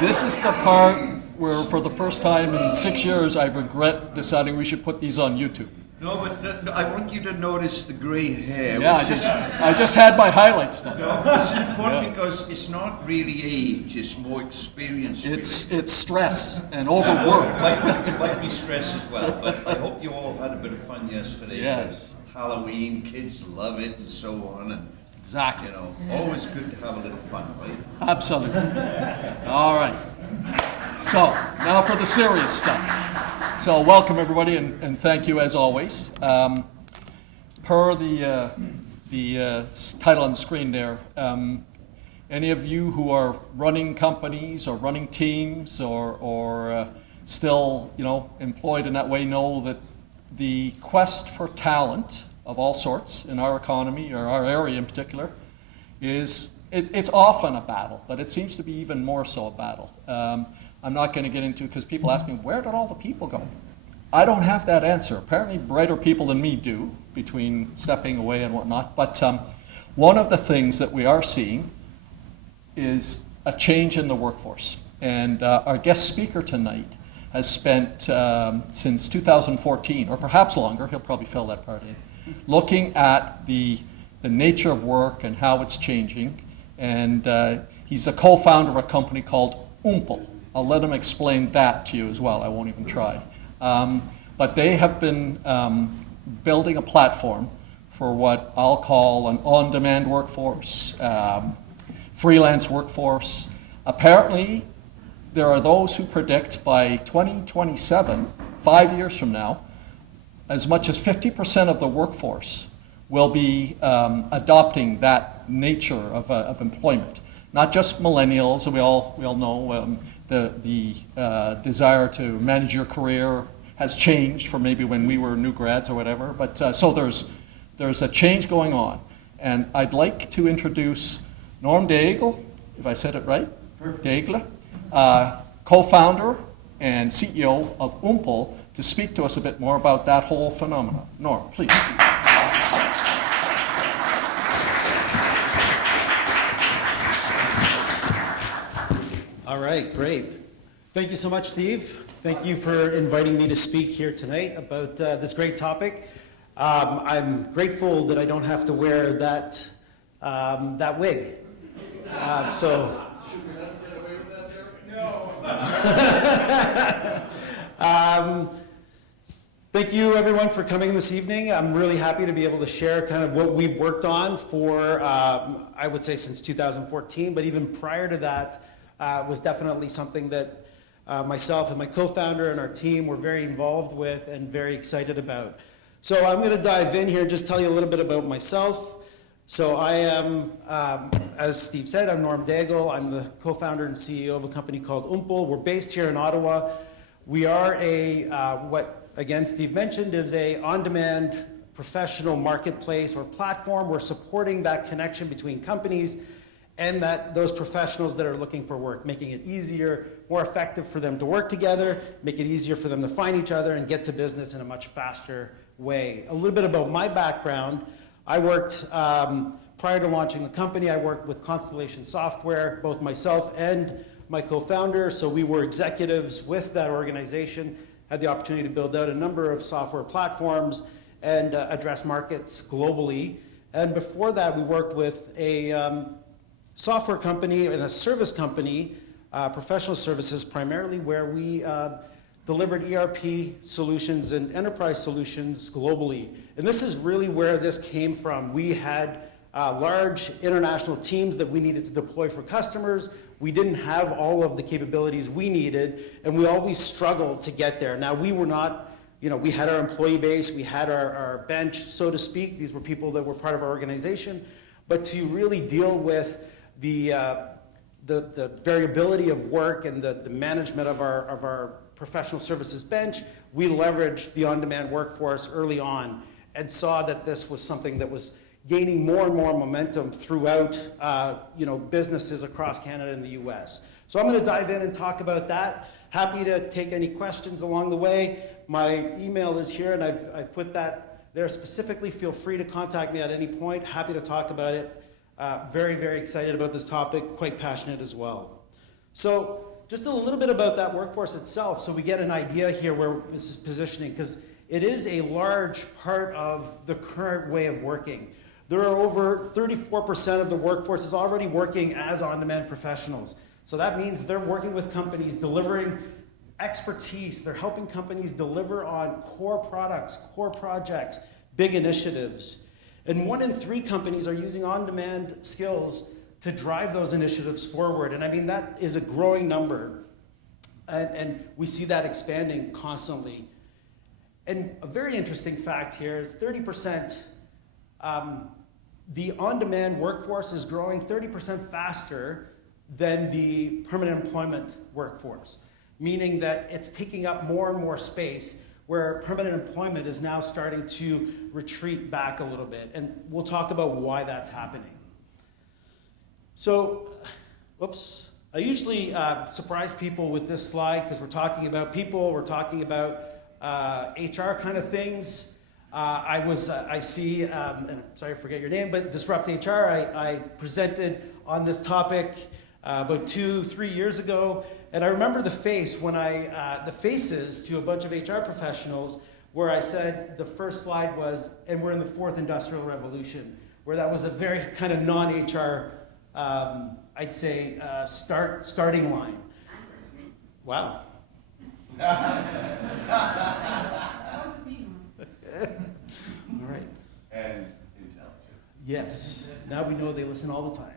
This is the part where, for the first time in 6 years, I regret deciding we should put these on YouTube. No, but I want you to notice the grey hair. Yeah, I just had my highlights done. No, this is important because it's not really age; it's more experience. It's stress and overwork. It might be stress as well, but I hope you all had a bit of fun yesterday. Yes. Halloween, kids love it, and so on. And, Exactly. you know, always good to have a little fun, right? Absolutely. All right. So now for the serious stuff. So welcome everybody, and thank you as always. Per the title on the screen there, any of you who are running companies or running teams or still employed in that way know that the quest for talent of all sorts in our economy, or our area in particular, it's often a battle, but it seems to be even more so a battle. I'm not going to get into, because people ask me, where did all the people go? I don't have that answer. Apparently brighter people than me do, between stepping away and whatnot. But one of the things that we are seeing is a change in the workforce. And our guest speaker tonight has spent, since 2014, or perhaps longer, he'll probably fill that part in, looking at the nature of work and how it's changing. And he's a co-founder of a company called Umpel. I'll let him explain that to you as well. I won't even try. But they have been building a platform for what I'll call an on-demand workforce, freelance workforce. Apparently, there are those who predict by 2027, 5 years from now, as much as 50% of the workforce will be adopting that nature of employment. Not just millennials, we all know the desire to manage your career has changed from maybe when we were new grads or whatever. But so there's a change going on, and I'd like to introduce Norm Daigle, if I said it right, Daigle, co-founder and CEO of Umpel, to speak to us a bit more about that whole phenomenon. Norm, please. All right, great. Thank you so much, Steve. Thank you for inviting me to speak here tonight about this great topic. I'm grateful that I don't have to wear that wig. So. Thank you, everyone, for coming this evening. I'm really happy to be able to share kind of what we've worked on for, I would say, since 2014, but even prior to that was definitely something that myself and my co-founder and our team were very involved with and very excited about. So I'm going to dive in here and just tell you a little bit about myself. So I am, as Steve said, I'm Norm Daigle. I'm the co-founder and CEO of a company called Umpel. We're based here in Ottawa. We are what, again, Steve mentioned, is a on-demand professional marketplace or platform. We're supporting that connection between companies and those professionals that are looking for work, making it easier, more effective for them to work together, make it easier for them to find each other and get to business in a much faster way. A little bit about my background. I worked, prior to launching the company, I worked with Constellation Software, both myself and my co-founder. So we were executives with that organization, had the opportunity to build out a number of software platforms and address markets globally. And before that, we worked with a software company and a service company, professional services primarily, where we delivered ERP solutions and enterprise solutions globally. And this is really where this came from. We had large international teams that we needed to deploy for customers. We didn't have all of the capabilities we needed, and we always struggled to get there. Now, we were not, we had our employee base, we had our bench, so to speak. These were people that were part of our organization. But to really deal with the variability of work and the management of our professional services bench, we leveraged the on-demand workforce early on and saw that this was something that was gaining more and more momentum throughout businesses across Canada and the US. So I'm going to dive in and talk about that. Happy to take any questions along the way. My email is here, and I've put that there specifically. Feel free to contact me at any point. Happy to talk about it. Very, very excited about this topic, quite passionate as well. So just a little bit about that workforce itself, so we get an idea here where this is positioning, because it is a large part of the current way of working. There are over 34% of the workforce is already working as on-demand professionals. So that means they're working with companies, delivering expertise. They're helping companies deliver on core products, core projects, big initiatives. And 1 in 3 companies are using on-demand skills to drive those initiatives forward. And I mean, that is a growing number. And we see that expanding constantly. And a very interesting fact here is 30%, the on-demand workforce is growing 30% faster than the permanent employment workforce, meaning that it's taking up more and more space, where permanent employment is now starting to retreat back a little bit. And we'll talk about why that's happening. So, whoops. I usually surprise people with this slide because we're talking about people, we're talking about HR kind of things. I see, and I'm sorry I forget your name, but Disrupt HR, I presented on this topic about 2-3 years ago, and I remember the faces to a bunch of HR professionals where I said the first slide was, and we're in the 4th industrial revolution, where that was a very kind of non-HR, I'd say, starting line. Wow. All right. And intelligence. Yes. Now we know they listen all the time.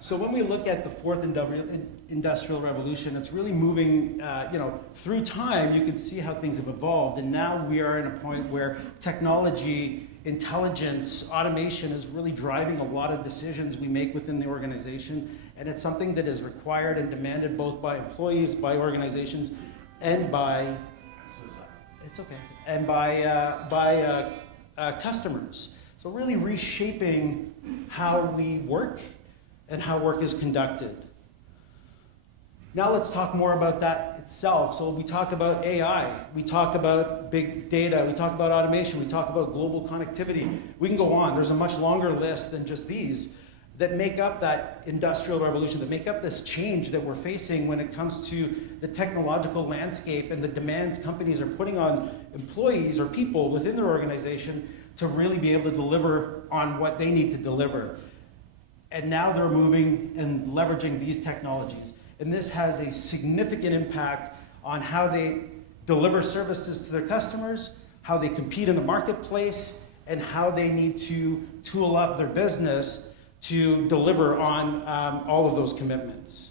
So when we look at the 4th industrial revolution, it's really moving, through time. You can see how things have evolved, and now we are in a point where technology, intelligence, automation is really driving a lot of decisions we make within the organization, and it's something that is required and demanded both by employees, by organizations, and by it's okay, and by customers. So really reshaping how we work and how work is conducted. Now let's talk more about that itself. So we talk about AI, we talk about big data, we talk about automation, we talk about global connectivity. We can go on. There's a much longer list than just these that make up that industrial revolution, that make up this change that we're facing when it comes to the technological landscape and the demands companies are putting on employees or people within their organization to really be able to deliver on what they need to deliver. And now they're moving and leveraging these technologies. And this has a significant impact on how they deliver services to their customers, how they compete in the marketplace, and how they need to tool up their business to deliver on all of those commitments.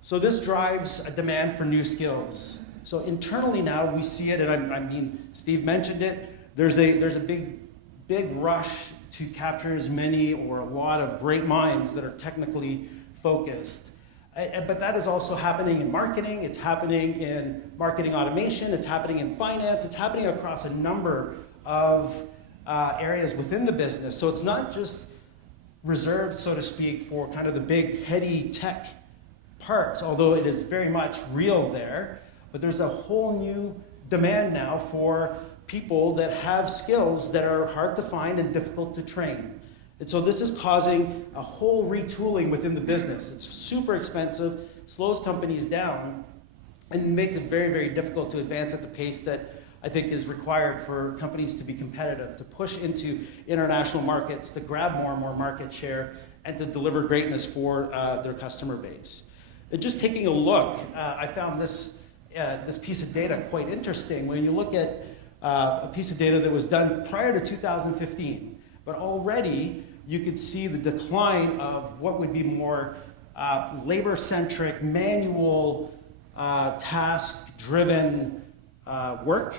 So this drives a demand for new skills. So internally now we see it, and I mean, Steve mentioned it, there's a big rush to capture as many or a lot of great minds that are technically focused. But that is also happening in marketing, it's happening in marketing automation, it's happening in finance, it's happening across a number of areas within the business. So it's not just reserved, so to speak, for kind of the big heady tech parts, although it is very much real there, but there's a whole new demand now for people that have skills that are hard to find and difficult to train. And so this is causing a whole retooling within the business. It's super expensive, slows companies down, and makes it very, very difficult to advance at the pace that I think is required for companies to be competitive, to push into international markets, to grab more and more market share, and to deliver greatness for their customer base. And just taking a look, I found this piece of data quite interesting. When you look at a piece of data that was done prior to 2015, but already you could see the decline of what would be more labor-centric, manual, task-driven work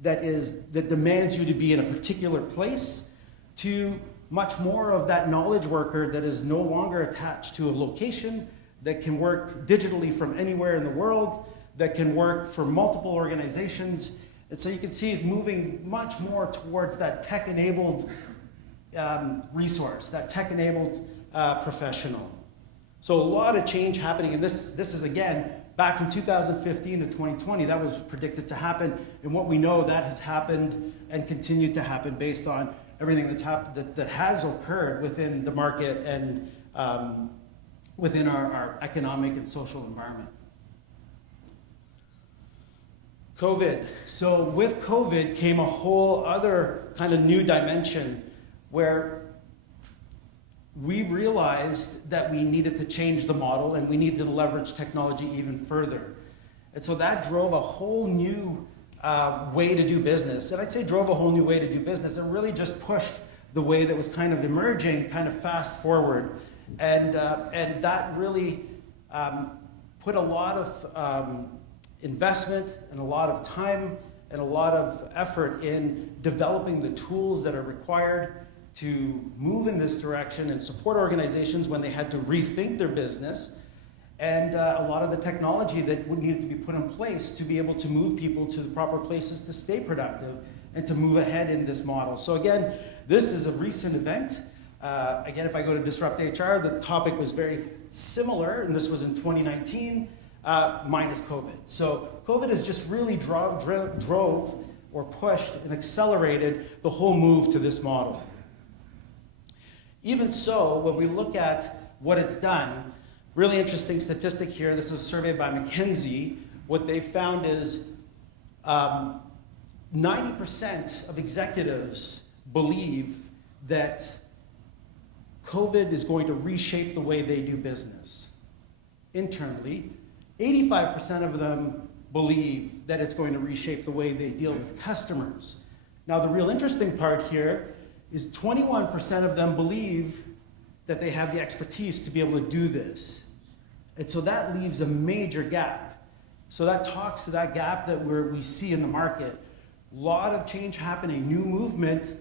that demands you to be in a particular place, to much more of that knowledge worker that is no longer attached to a location, that can work digitally from anywhere in the world, that can work for multiple organizations. And so you can see it's moving much more towards that tech-enabled resource, that tech-enabled professional. So a lot of change happening, and this is, again, back from 2015 to 2020, that was predicted to happen, and what we know that has happened and continued to happen based on everything that's happened, that has occurred within the market and within our economic and social environment. COVID. So with COVID came a whole other kind of new dimension where we realized that we needed to change the model and we needed to leverage technology even further. And so that drove a whole new way to do business. And I'd say drove a whole new way to do business. It really just pushed the way that was kind of emerging, kind of fast forward. And that really put a lot of investment and a lot of time and a lot of effort in developing the tools that are required to move in this direction and support organizations when they had to rethink their business, and a lot of the technology that would need to be put in place to be able to move people to the proper places to stay productive and to move ahead in this model. So again, this is a recent event. Again, if I go to Disrupt HR, the topic was very similar, and this was in 2019, minus COVID. So COVID has just really drove or pushed and accelerated the whole move to this model. Even so, when we look at what it's done, really interesting statistic here, this is a survey by McKinsey. What they found is 90% of executives believe that COVID is going to reshape the way they do business internally. 85% of them believe that it's going to reshape the way they deal with customers. Now, the real interesting part here is 21% of them believe that they have the expertise to be able to do this. And so that leaves a major gap. So that talks to that gap that we see in the market. A lot of change happening, new movement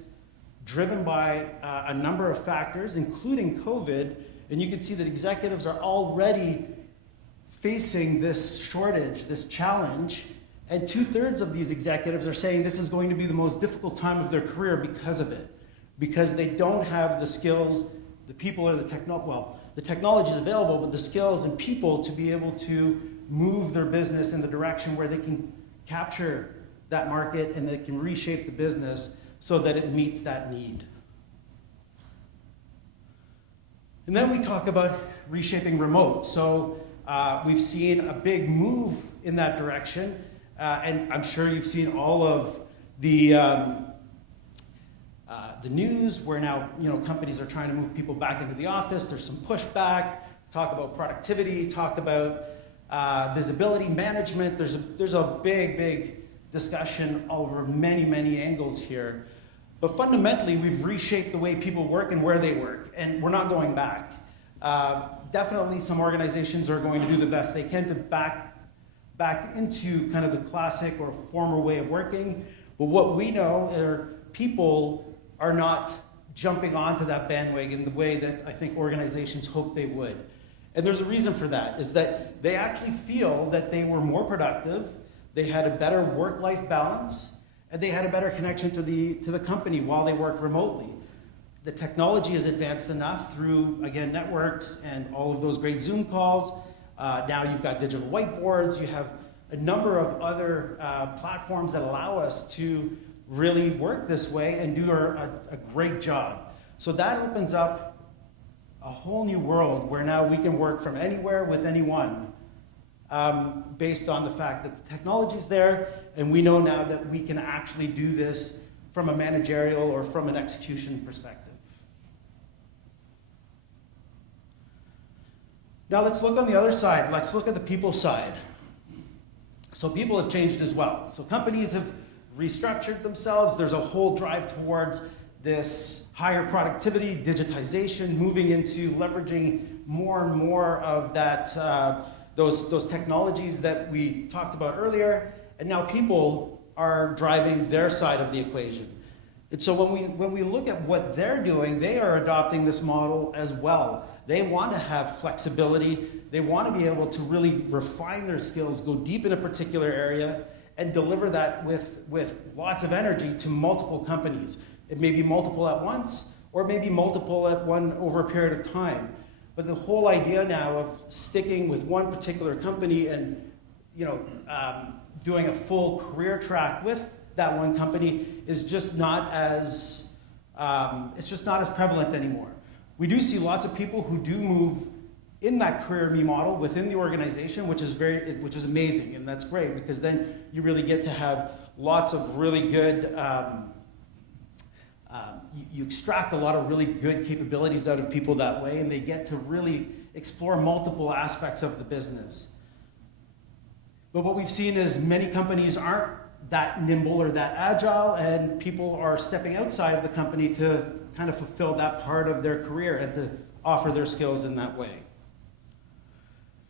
driven by a number of factors, including COVID. And you can see that executives are already facing this shortage, this challenge. And 2/3 of these executives are saying this is going to be the most difficult time of their career because of it. Because they don't have the skills, the people or the technology is available, but the skills and people to be able to move their business in the direction where they can capture that market and they can reshape the business so that it meets that need. And then we talk about reshaping remote. So we've seen a big move in that direction, and I'm sure you've seen all of the news where now companies are trying to move people back into the office. There's some pushback. Talk about productivity. Talk about visibility management. There's a big discussion over many angles here. But fundamentally, we've reshaped the way people work and where they work, and we're not going back. Definitely, some organizations are going to do the best they can to back into kind of the classic or former way of working. But what we know are people are not jumping onto that bandwagon the way that I think organizations hope they would. And there's a reason for that, is that they actually feel that they were more productive, they had a better work-life balance, and they had a better connection to the company while they worked remotely. The technology is advanced enough through, again, networks and all of those great Zoom calls. Now you've got digital whiteboards, you have a number of other platforms that allow us to really work this way and do a great job. So that opens up a whole new world where now we can work from anywhere with anyone based on the fact that the technology's there, and we know now that we can actually do this from a managerial or from an execution perspective. Now let's look on the other side. Let's look at the people side. So people have changed as well. So companies have restructured themselves. There's a whole drive towards this higher productivity, digitization, moving into leveraging more and more of that, those technologies that we talked about earlier. And now people are driving their side of the equation. And so when we look at what they're doing, they are adopting this model as well. They want to have flexibility. They want to be able to really refine their skills, go deep in a particular area, and deliver that with lots of energy to multiple companies. It may be multiple at once, or maybe multiple at one over a period of time. But the whole idea now of sticking with one particular company and doing a full career track with that one company is just not as prevalent anymore. We do see lots of people who do move in that Career Me model within the organization, which is amazing, and that's great because then you really get to have lots of really good. You extract a lot of really good capabilities out of people that way, and they get to really explore multiple aspects of the business. But what we've seen is many companies aren't that nimble or that agile, and people are stepping outside of the company to kind of fulfill that part of their career and to offer their skills in that way.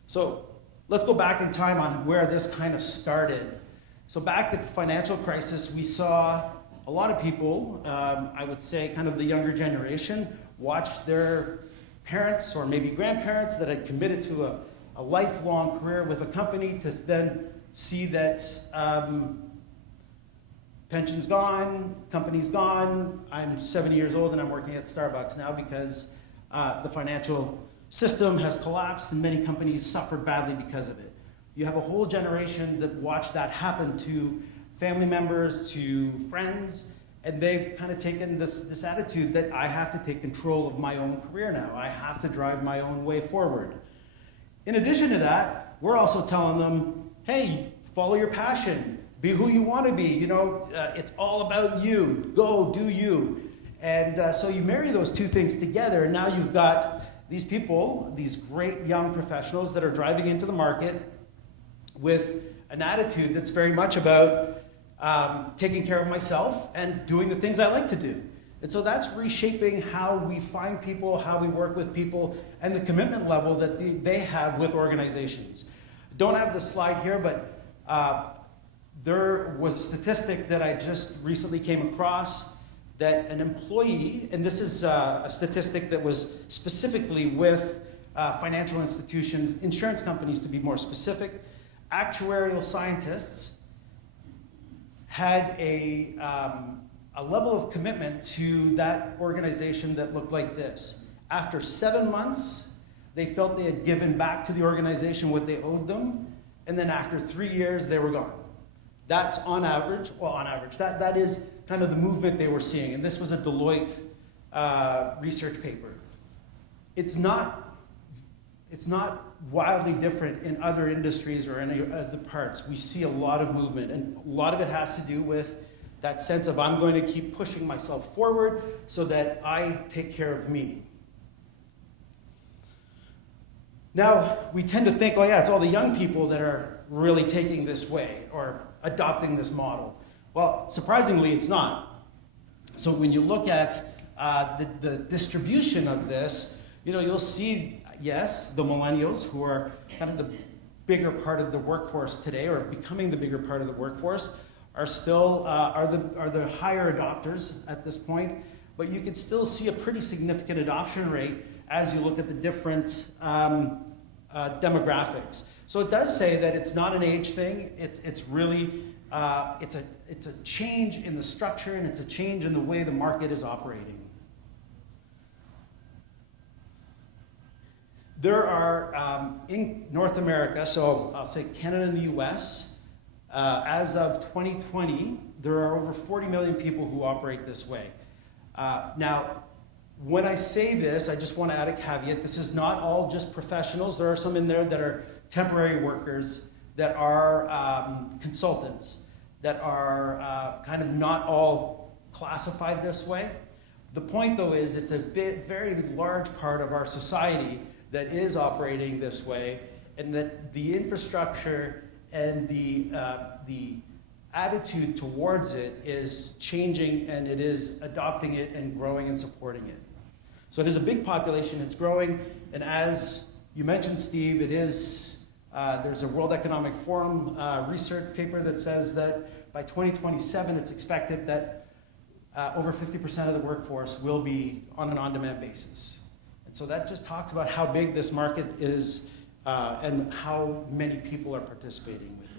So let's go back in time on where this kind of started. So back at the financial crisis, we saw a lot of people, I would say kind of the younger generation, watch their parents or maybe grandparents that had committed to a lifelong career with a company to then see that pension's gone, company's gone. I'm 70 years old and I'm working at Starbucks now because the financial system has collapsed and many companies suffered badly because of it. You have a whole generation that watched that happen to family members, to friends, and they've kind of taken this attitude that I have to take control of my own career now. I have to drive my own way forward. In addition to that, we're also telling them, hey, follow your passion, be who you want to be. You know, it's all about you. Go, do you. And so you marry those two things together, and now you've got these people, these great young professionals that are driving into the market with an attitude that's very much about taking care of myself and doing the things I like to do. And so that's reshaping how we find people, how we work with people, and the commitment level that they have with organizations. Don't have the slide here, but there was a statistic that I just recently came across that an employee, and this is a statistic that was specifically with financial institutions, insurance companies to be more specific, actuarial scientists had a level of commitment to that organization that looked like this. After 7 months, they felt they had given back to the organization what they owed them, and then after 3 years, they were gone. That's on average, that is kind of the movement they were seeing, and this was a Deloitte research paper. It's not wildly different in other industries or any other parts. We see a lot of movement, and a lot of it has to do with that sense of I'm going to keep pushing myself forward so that I take care of me. Now, we tend to think, oh yeah, it's all the young people that are really taking this way or adopting this model. Well, surprisingly, it's not. So when you look at the distribution of this, you'll see, yes, the millennials, who are kind of the bigger part of the workforce today, or becoming the bigger part of the workforce, are still are the higher adopters at this point. But you can still see a pretty significant adoption rate as you look at the different demographics. So it does say that it's not an age thing. It's really it's a change in the structure, and it's a change in the way the market is operating. There are, in North America, so I'll say Canada and the US, as of 2020, there are over 40 million people who operate this way. Now, when I say this, I just want to add a caveat. This is not all just professionals. There are some in there that are temporary workers, that are consultants, that are kind of not all classified this way. The point, though, is it's a very large part of our society that is operating this way, and that the infrastructure and the attitude towards it is changing, and it is adopting it and growing and supporting it. So it is a big population, it's growing, and as you mentioned, Steve, it is, there's a World Economic Forum research paper that says that by 2027, it's expected that over 50% of the workforce will be on an on-demand basis. And so that just talks about how big this market is and how many people are participating with it.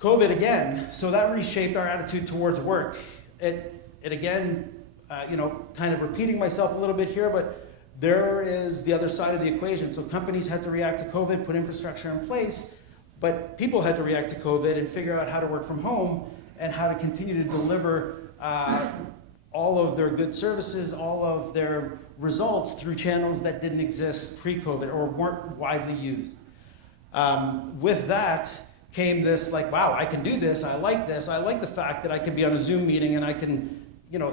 COVID again, so that reshaped our attitude towards work. It again, kind of repeating myself a little bit here, but there is the other side of the equation. So companies had to react to COVID, put infrastructure in place, but people had to react to COVID and figure out how to work from home and how to continue to deliver all of their good services, all of their results through channels that didn't exist pre-COVID or weren't widely used. With that came this like, wow, I can do this. I like this. I like the fact that I can be on a Zoom meeting and I can,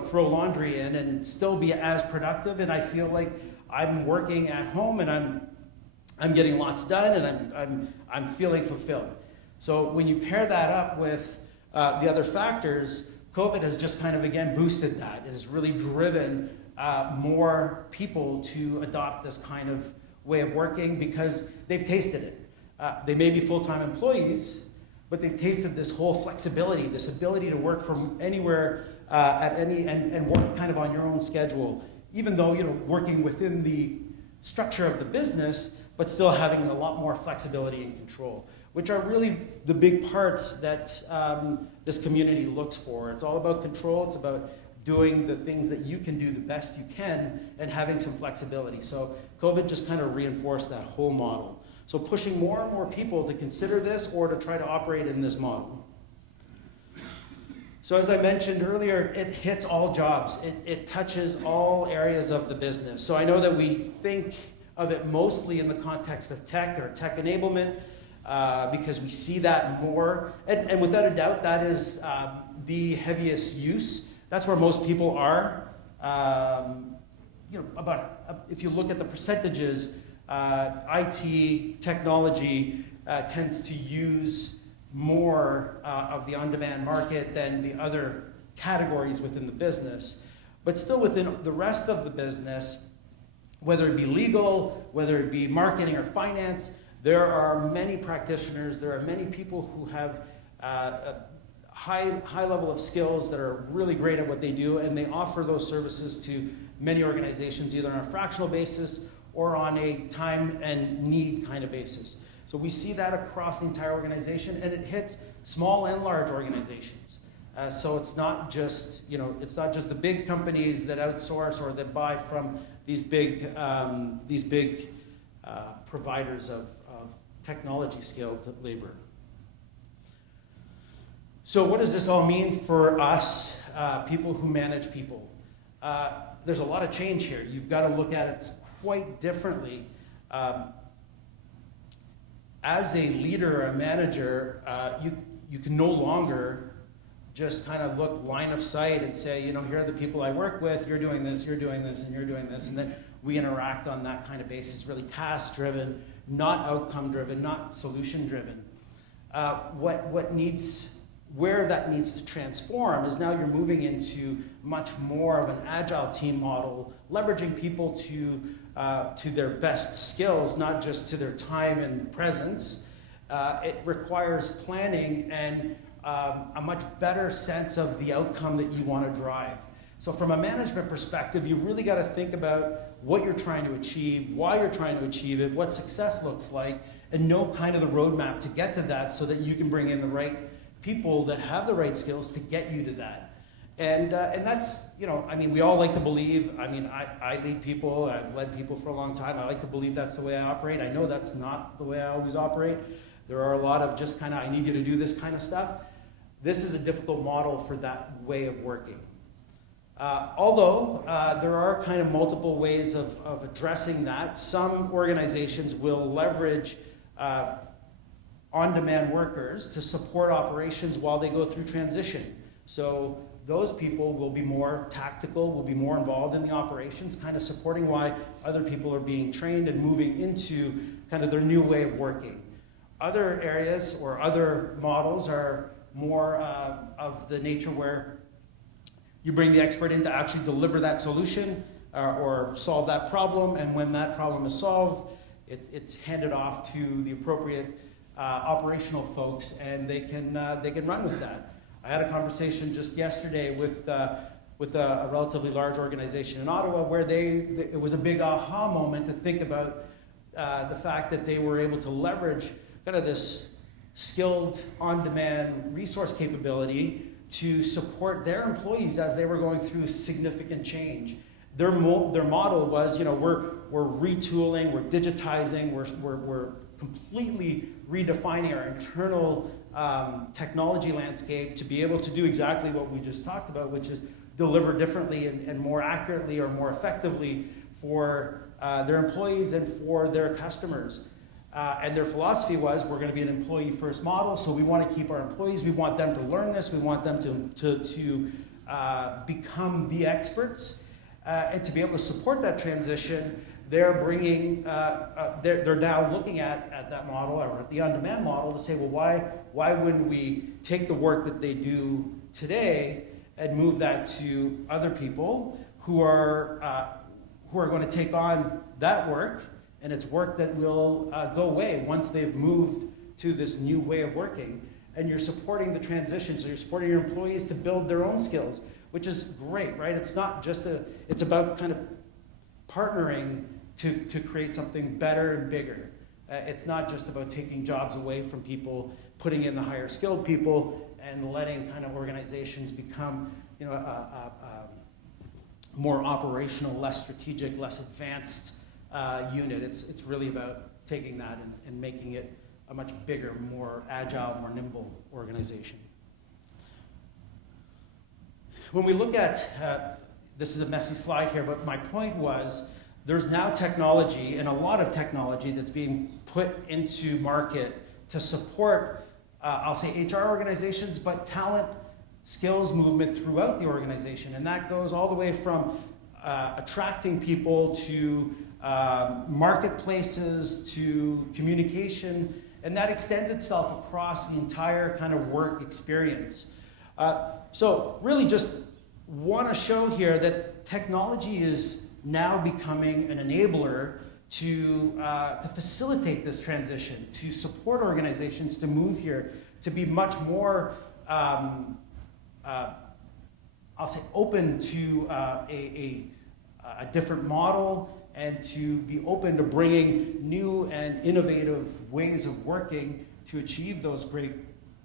throw laundry in and still be as productive. And I feel like I'm working at home and I'm getting lots done and I'm feeling fulfilled. So when you pair that up with the other factors, COVID has just kind of again boosted that. It has really driven more people to adopt this kind of way of working because they've tasted it. They may be full-time employees, but they've tasted this whole flexibility, this ability to work from anywhere and work kind of on your own schedule, even though working within the structure of the business, but still having a lot more flexibility and control, which are really the big parts that this community looks for. It's all about control. It's about doing the things that you can do the best you can and having some flexibility. So COVID just kind of reinforced that whole model. So pushing more and more people to consider this or to try to operate in this model. So as I mentioned earlier, it hits all jobs. It touches all areas of the business. So I know that we think of it mostly in the context of tech or tech enablement because we see that more. And without a doubt, that is the heaviest use. That's where most people are. If you look at the percentages, IT, technology tends to use more of the on-demand market than the other categories within the business. But still within the rest of the business, whether it be legal, whether it be marketing or finance, there are many practitioners, there are many people who have a high level of skills that are really great at what they do, and they offer those services to many organizations, either on a fractional basis or on a time and need kind of basis. So we see that across the entire organization, and it hits small and large organizations. So it's not just the big companies that outsource or that buy from these big providers of technology skilled labor. So what does this all mean for us, people who manage people? There's a lot of change here. You've got to look at it quite differently. As a leader or a manager, you can no longer just kind of look line of sight and say, here are the people I work with, you're doing this, you're doing this, and you're doing this, and then we interact on that kind of basis, really task-driven, not outcome-driven, not solution-driven. Where that needs to transform is now you're moving into much more of an agile team model, leveraging people to their best skills, not just to their time and presence. It requires planning and a much better sense of the outcome that you want to drive. So from a management perspective, you really got to think about what you're trying to achieve, why you're trying to achieve it, what success looks like, and know kind of the roadmap to get to that so that you can bring in the right people that have the right skills to get you to that. And that's, we all like to believe, I lead people, I've led people for a long time, I like to believe that's the way I operate. I know that's not the way I always operate. There are a lot of just kind of, I need you to do this kind of stuff. This is a difficult model for that way of working. Although there are kind of multiple ways of addressing that. Some organizations will leverage on-demand workers to support operations while they go through transition. So those people will be more tactical, will be more involved in the operations, kind of supporting why other people are being trained and moving into kind of their new way of working. Other areas or other models are more of the nature where you bring the expert in to actually deliver that solution or solve that problem, and when that problem is solved, it's handed off to the appropriate operational folks, and they can run with that. I had a conversation just yesterday with a relatively large organization in Ottawa where it was a big aha moment to think about the fact that they were able to leverage kind of this skilled on-demand resource capability to support their employees as they were going through significant change. Their model was, we're retooling, we're digitizing, we're completely redefining our internal technology landscape to be able to do exactly what we just talked about, which is deliver differently and more accurately or more effectively for their employees and for their customers. And their philosophy was, we're going to be an employee-first model, so we want to keep our employees, we want them to learn this, we want them to become the experts, and to be able to support that transition. They're bringing, they're now looking at that model, or at the on-demand model, to say, well, why wouldn't we take the work that they do today and move that to other people who are going to take on that work, and it's work that will go away once they've moved to this new way of working. And you're supporting the transition, so you're supporting your employees to build their own skills, which is great, right? It's not just it's about kind of partnering to create something better and bigger. It's not just about taking jobs away from people, putting in the higher skilled people, and letting kind of organizations become, you know, more operational, less strategic, less advanced unit. It's really about taking that and making it a much bigger, more agile, more nimble organization. When we look at, this is a messy slide here, but my point was, there's now technology, and a lot of technology that's being put into market to support, I'll say HR organizations, but talent skills movement throughout the organization. And that goes all the way from attracting people to marketplaces to communication, and that extends itself across the entire kind of work experience. So really just want to show here that technology is now becoming an enabler to facilitate this transition, to support organizations to move here, to be much more, I'll say, open to a different model, and to be open to bringing new and innovative ways of working to achieve those great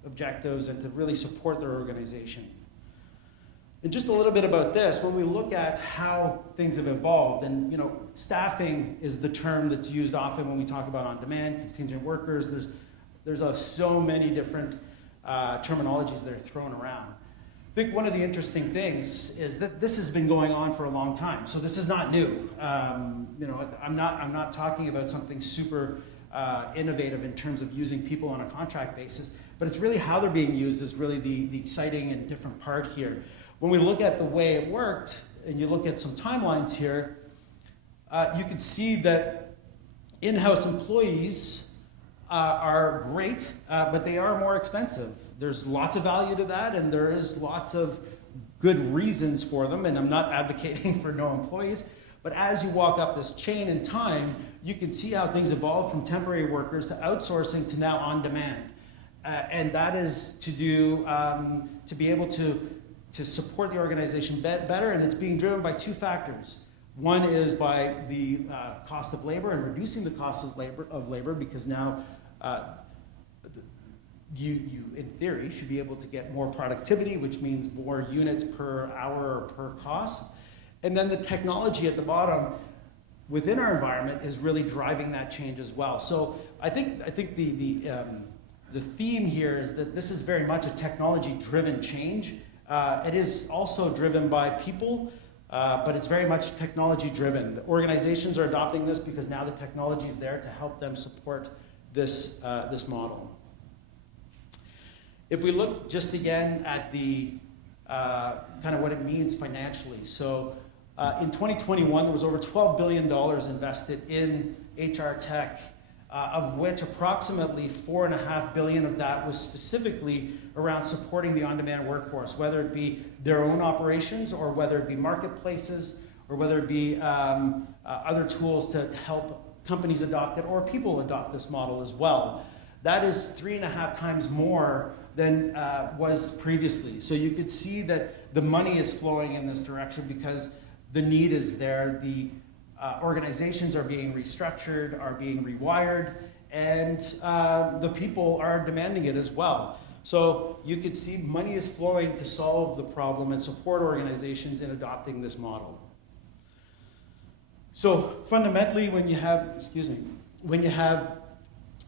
objectives and to really support their organization. And just a little bit about this, when we look at how things have evolved, and you know, staffing is the term that's used often when we talk about on-demand, contingent workers. There's so many different terminologies that are thrown around. I think one of the interesting things is that this has been going on for a long time, so this is not new. You know, I'm not talking about something super innovative in terms of using people on a contract basis, but it's really how they're being used is really the exciting and different part here. When we look at the way it worked, and you look at some timelines here, you can see that in-house employees are great, but they are more expensive. There's lots of value to that, and there is lots of good reasons for them, and I'm not advocating for no employees, but as you walk up this chain in time, you can see how things evolve from temporary workers to outsourcing to now on-demand. And that is to do, to be able to support the organization better, and it's being driven by two factors. One is by the cost of labor and reducing the cost of labor, because now you in theory should be able to get more productivity, which means more units per hour or per cost. And then the technology at the bottom within our environment is really driving that change as well. So I think the theme here is that this is very much a technology-driven change. It is also driven by people, but it's very much technology-driven. The organizations are adopting this because now the technology is there to help them support this model. If we look just again at the kind of what it means financially. So in 2021, there was over $12 billion invested in HR tech, of which approximately $4.5 billion of that was specifically around supporting the on-demand workforce, whether it be their own operations or whether it be marketplaces or whether it be other tools to help companies adopt it or people adopt this model as well. That is 3.5 times more than was previously. So you could see that the money is flowing in this direction because the need is there. The organizations are being restructured, are being rewired, and the people are demanding it as well. So you could see money is flowing to solve the problem and support organizations in adopting this model. So fundamentally, when you have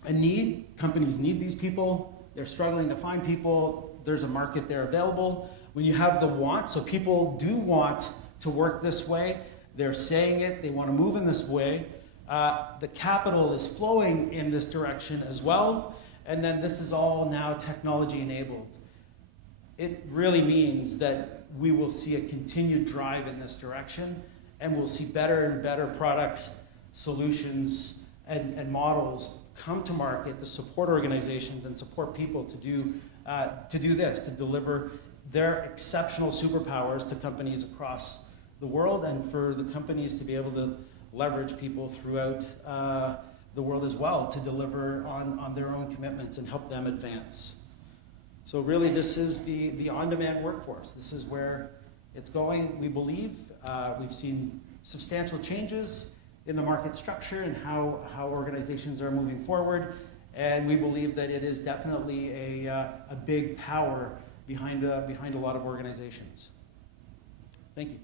a need, companies need these people, they're struggling to find people, there's a market there available. when you have the want, so people do want to work this way, they're saying it, they want to move in this way, the capital is flowing in this direction as well, and then this is all now technology enabled. It really means that we will see a continued drive in this direction, and we'll see better and better products, solutions, and models come to market to support organizations and support people to do this, to deliver their exceptional superpowers to companies across the world, and for the companies to be able to leverage people throughout the world as well to deliver on their own commitments and help them advance. So really, this is the on-demand workforce. This is where it's going, we believe. We've seen substantial changes in the market structure and how organizations are moving forward. And we believe that it is definitely a big power behind a lot of organizations. Thank you.